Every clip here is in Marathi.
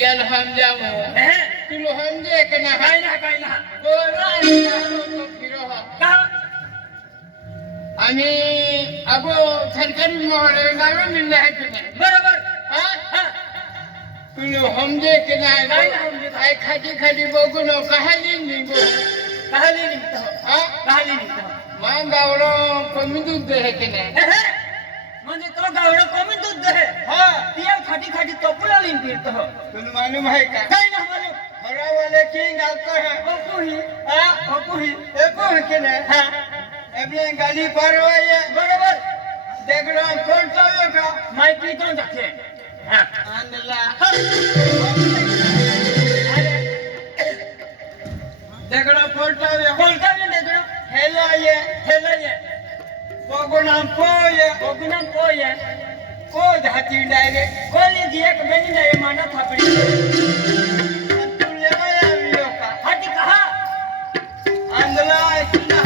याला समजावं तुला समजे का ना काय ना फिरो का आणि अगो सरकारी मोहरे गावा मिळले आहे तुम्ही बरोबर तुला समजे की नाही काय ना समजे काय खाली बघू नको कहाली निघू कहाली निघतो मग गावडं कमी दूध आहे की नाही म्हणजे तो गावडं कमी दूध आहे ती खाटी तोपुला लिन फिरतो तुला मालूम आहे का काय ना मालूम हरावाले किंग आता है अपुही एको है की नाही अपने गाली परवाई बरोबर देखो कौन सा का माहिती दोन जाते आणला देखो कोणता देखो हेलो ये बगुनाम पोये को धाती डायरेक्ट कोली जी एक बेनी ने माना थापड़ी तुले माया वियो का हाटी कहा अंदला सुना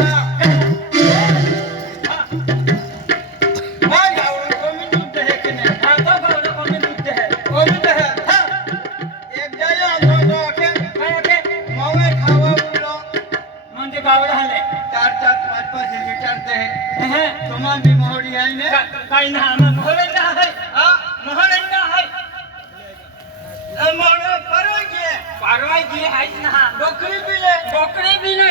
हाँ गावड़ कमी दूध है कि नहीं हाँ तो गावड़ा कमी दूध है कमी है हाँ एक जाया दो के काय के मावे खावा बोलो म्हणजे गावड़ा हले 4 5 लीटर दे हैं तुम्हां भी मोहरी आई ने काय ना मोहरंगा है मोहरंगा है मोहरे परवाई परवाई जी है ना बकरी भी ले